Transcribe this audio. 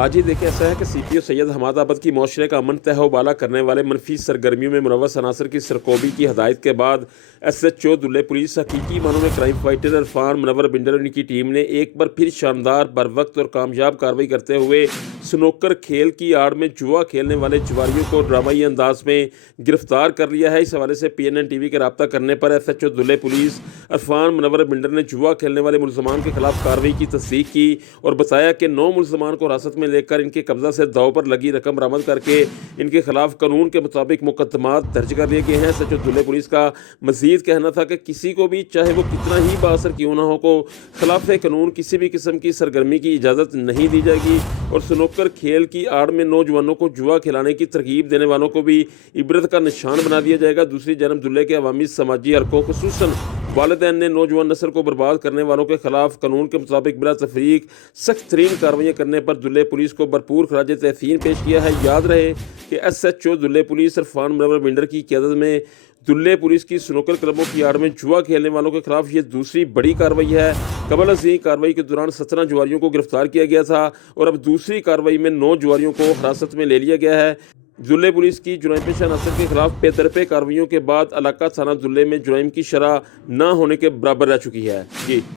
آج ہی دیکھیں ایسا ہے کہ سی پی او سید حماد آباد کی معاشرے کا امن تہو بالا کرنے والے منفی سرگرمیوں میں ملوث عناصر کی سرکوبی کی ہدایت کے بعد S H O Dulhe police حقیقی معنوں میں کرائم فائٹر عرفان منور بنڈر اور ان کی ٹیم نے ایک بار پھر شاندار بروقت اور کامیاب کارروائی کرتے ہوئے سنوکر کھیل کی آڑ میں جوا کھیلنے والے جواریوں کو ڈرامائی انداز میں گرفتار کر لیا ہے۔ اس حوالے سے P N N T V کے رابطہ کرنے پر S H O Dulhe police Irfan Munawar بنڈر نے جوا کھیلنے والے ملزمان کے خلاف کارروائی کی تصدیق کی اور بتایا کہ 9 ملزمان کو حراست میں لے کر ان کے قبضہ سے داؤ پر لگی رقم برآمد کر کے ان کے خلاف قانون کے مطابق مقدمات درج کر لیے گئے ہیں۔ S H O Dulhe police کا مزید کہنا تھا کہ کسی کو بھی چاہے وہ کتنا ہی بااثر کیوں نہ ہو کو خلاف قانون کسی بھی قسم کی سرگرمی کی اجازت نہیں دی جائے گی اور سنوکر کھیل کی آڑ میں نوجوانوں کو جوا کھلانے کی ترغیب دینے والوں کو بھی عبرت کا نشان بنا دیا جائے گا۔ دوسری جانب دلہے کے عوامی سماجی حلقوں خصوصاً والدین نے نوجوان نسل کو برباد کرنے والوں کے خلاف قانون کے مطابق بلا تفریق سخت ترین کارروائیاں کرنے پر دلہے پولیس کو بھرپور خراج تحسین پیش کیا ہے۔ یاد رہے کہ S H O Dulhe police Irfan Munawar بنڈر کی قیادت میں دلہے پولیس کی سنوکر کلبوں کی آڑ میں جوا کھیلنے والوں کے خلاف یہ دوسری بڑی کارروائی ہے۔ قبل ازیں کارروائی کے دوران 17 جواریوں کو گرفتار کیا گیا تھا اور اب دوسری کارروائی میں 9 جواریوں کو حراست میں لے لیا گیا ہے۔ دلہے پولیس کی جرائم پیشہ عناصر کے خلاف پے در پے کارروائیوں کے بعد علاقہ تھانہ دلہے میں جرائم کی شرح نہ ہونے کے برابر رہ چکی ہے۔